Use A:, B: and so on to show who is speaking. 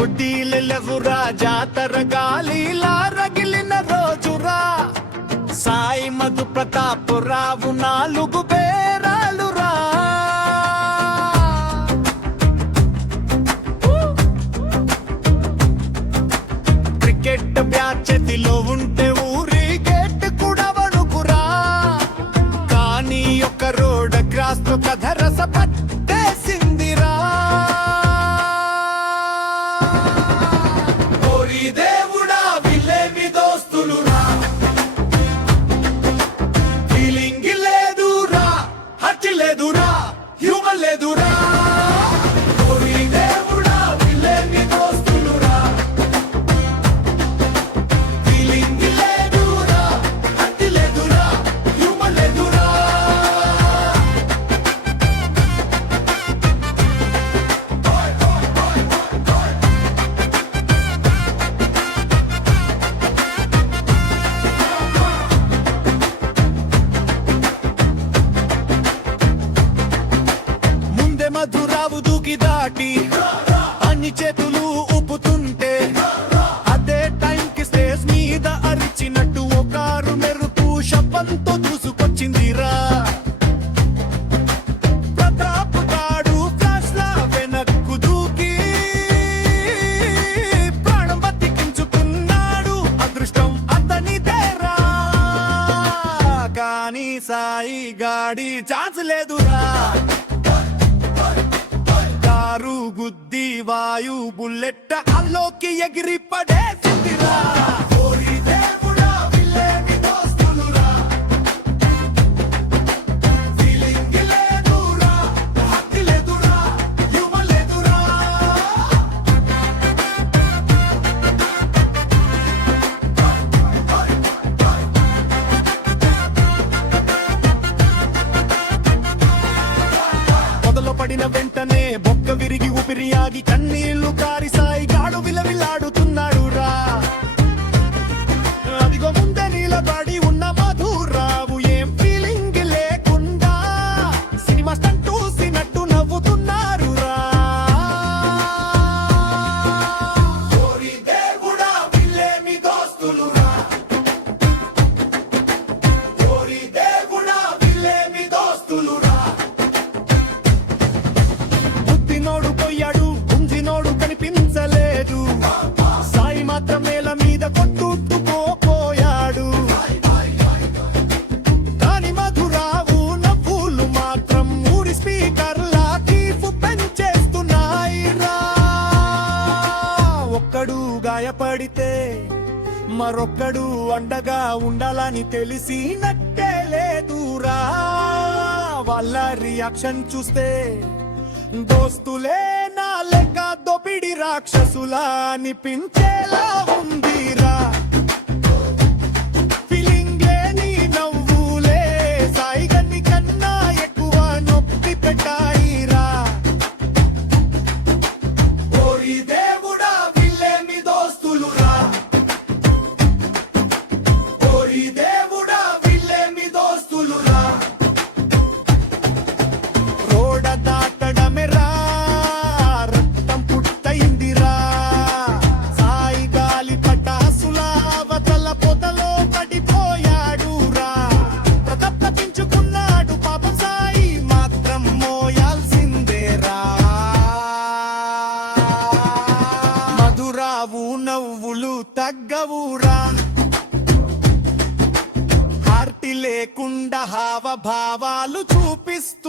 A: లేవురా జాతర గాలిలా రగిలిన రోజురా. సాయి మధు ప్రతాపురావు నాలుగు పేరాలురా. క్రికెట్ బ్యాట్ చేతిలో ఉంటే ఊరి గేట్ కూడా వణుకురా. కానీ ఒక రోడ్ క్రాస్తో కథ రసపట్టేసింది. le é durar. సాయి గాడి ఛాన్స్ లేదురా. కారు గుద్ది వాయు బుల్లెట్ అల్లోకి ఎగిరి పడేసిందిరా ఊపిరి కన్నీళ్ళు కారి మాత్రం నేల మీద కొట్టుకుపోయాడు. కాని మధురావు నవ్వులు మాత్రం ఊరి స్పీకర్లా తీర్పు పెంచేస్తున్నాయి ఒక్కడు గాయపడితే మరొక్కడు అండగా ఉండాలని తెలిసినట్టే లేదురా. వాళ్ళ రియాక్షన్ చూస్తే దోస్తులే లెక్క దోపిడి రాక్షసులా అనిపించేలా ఉంది. మధురావు నవ్వులు తగ్గవురా. హార్టి లేకుండా హావభావాలు చూపిస్తా